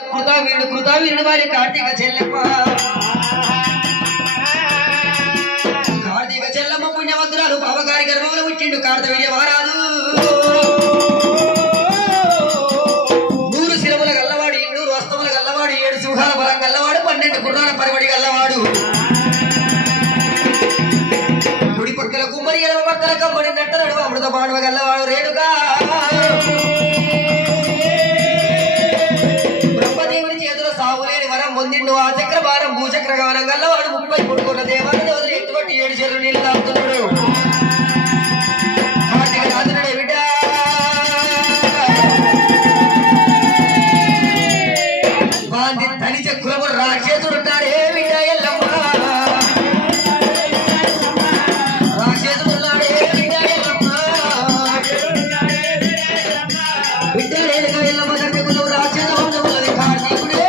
కృతవీరుడు వారి కార్తీక చెల్లెమ్మ పుణ్యవంతురాలు బావగారి గర్భంలో పుట్టిండు కార్తవీర్య మహారాజు. 100 శిరముల గల్లవాడు 200 వస్తముల గల్లవాడు 7 సింహాల బలం గల్లవాడు 12 గుర్రాల పరిబడి గల్లవాడు. కుడి పక్కల కుమ్మరి ఎడమ పక్కల కమ్మడి నట్టనడు అమృత మానవ గల్లవాడు రేణుగా. బ్రహ్మదేవుని చేతుల సావులేని వరం పొందిండు ఆ చక్రభారం భూచక్రగానం గల్లవాడు 30 కోట్ల దేవాల దేవతలు ఎత్తుబట్టి 7 చెరువులు నీళ్ళు తాగుతున్నాడు. కార్తీక రాజునుడే బిడ్డ వాంది తని చక్రము రాక్షసుడున్నాడే బిడ్డ ఎల్లమ్మ రాక్షసుడున్నాడే బిడ్డ ఎల్లమ్మ బిడ్డ రేణుగా ఎల్లమ్మ కట్టెకులు రాక్షసు వంశములది కార్తీకుడే.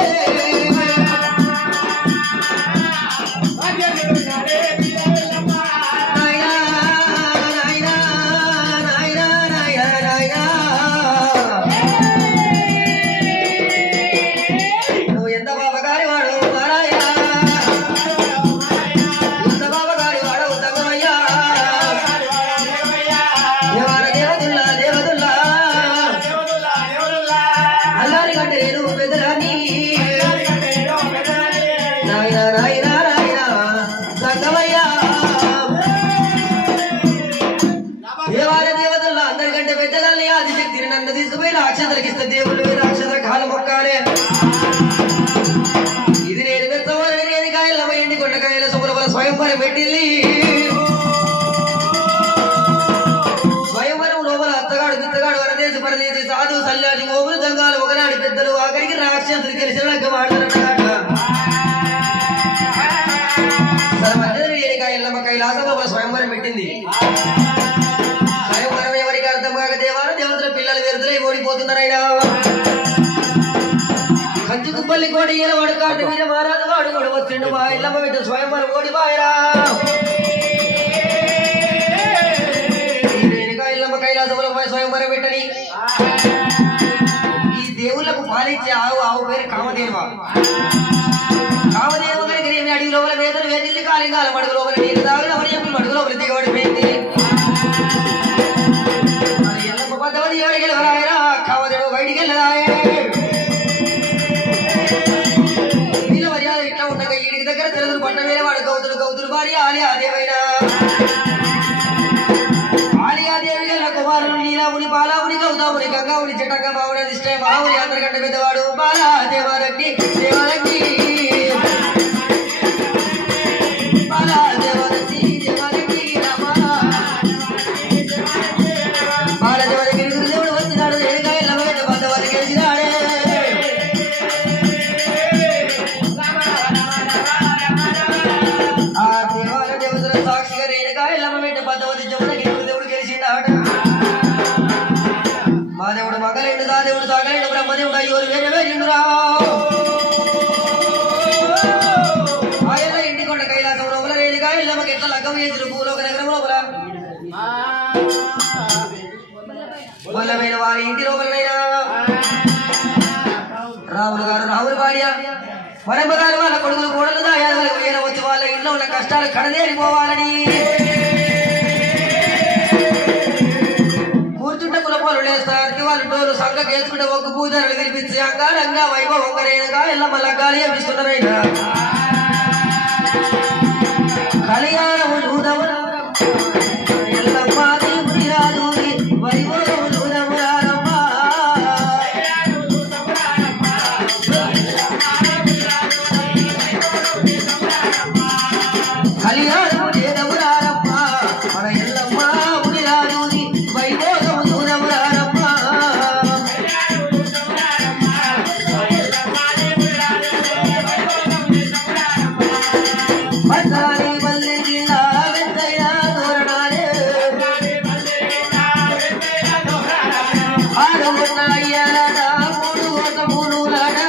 తీసుకుపోయి రాక్షసులకి ఇస్తే దేవుళ్ళు రాక్షసుల కాలు మొక్కాలే. ఇది నేను వెత్తవాలని కాయల ఎండి కొండకాయల సముల స్వయంవరం పెట్టింది. స్వయంవరం లోపల అత్తగాడు పిత్తగాడు వరదేశి పరదేశి సాధు సల్లాసి మోగులు గంగాలు ఒకనాడు పెద్దలు ఆఖరికి రాక్షసులు గెలిచిన లగ్గ మాట్లాడట. ఎల్లమ్మ కైలాసం లోపల స్వయంవరం పెట్టింది. స్వయంవరం ఎవరికి అర్థం కాక దేవాల దేవతల పిల్లలు వెరుదలై ఓడిపోతున్నారైనా. కంచి కుప్పల్లి కోడి వాడు కార్తవీర్య మహారాజు వాడు కూడా వచ్చిండు మా ఎల్లమ్మ బిడ్డ స్వయంవరం ఓడిపోయరా. ఎల్లమ్మ కైలాసంలో స్వయంవరం పెట్టని ఈ దేవుళ్లకు పాలించే ఆవు పేరు కామదేవ. కామదేవ గారికి అడిగి లోపల వేదలు వేదిల్లి కాలింగాల మడుగు లోపల నీరు తాగిన అవని మడుగు లోపల దిగబడిపోయింది. ఎల్లమ్మ పద్దవది ఏడికి వెళ్ళరాయరా కామదేవ బయటికి వెళ్ళరాయే. వీళ్ళ మర్యాద ఇట్లా ఉండగా ఈడికి దగ్గర తెలుగులు పట్ట వేరే వాడు గౌతులు భార్య ఆలియాదేవైనా. ఆలియాదేవి గల కుమారులు నీలావుని బాలావుని గౌతావుని గంగావుని జటంగా బావుని అధిష్ట బావుని అందరికంటే పెద్దవాడు బాలాదేవారెడ్డి దేవారెడ్డి బాలాదేవారెడ్డి దేవారెడ్డి రామా బాలదేవారెడ్డి గురుదేవుడు వచ్చినాడు. ఏడుగా ఎల్లమ్మ పద్దవాళ్ళు గెలిచినాడే. ఆ దేవాల దేవతల సాక్షిగా రేణుగా ఎల్లమ్మ వెంట పద్దవతి జమునకి గురుదేవుడు గెలిచిండాట. మా దేవుడు మగలేండు దా దేవుడు సాగలేండు బ్రహ్మదేవుడు అయ్యోరు వేరే వేరిండురా. ఆయన ఇంటి కొండ కైలాసం లోపల రేణుగా ఎల్లమ్మకి ఎట్లా లగ్గం చేసిన భూలోక నగరం లోపల వల్లమైన వారి ఇంటి లోపలనైనా రాములు గారు రాముల భార్య మరమ్మగారు వాళ్ళ కొడుకులు కోడలు దాయాలు వచ్చి వాళ్ళ ఇంట్లో ఉన్న కష్టాలు కడదేరిపోవాలని కూర్చుంటే కులపోలు లేస్తారు. వాళ్ళు డోలు సంఘ కేసుకుంటే ఒక్క పూజలు వినిపించి అంగారంగా వైభవం రేణుగా ఎల్లమ్మ లగ్గాలు ఏమిస్తున్నారైనా. కళ్యాణము చూడము ఎల్లమ్మ దేవుడి రాజు వైభవము చూడము రారమ్మ. కళ్యాణము చేదము రారమ్మ మన ఎల్లమ్మ ముడి రాజు వైభవము చూడము రారమ్మ. పట్టాలి మల్లి జిల్లా వెంకయ్య తోరణాలే ఆడమున్న అయ్యాలట 3 కోట్ల 3 నాడా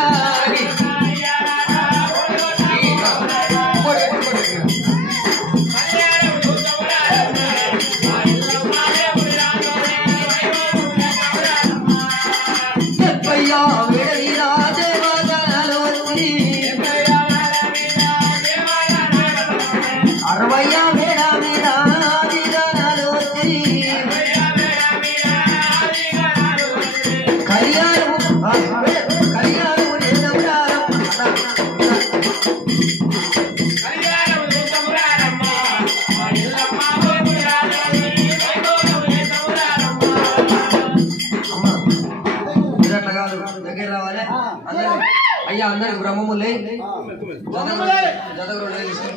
అయ్యా అందరికి బ్రహ్మములే జతకు 2,000 ఇస్తాం.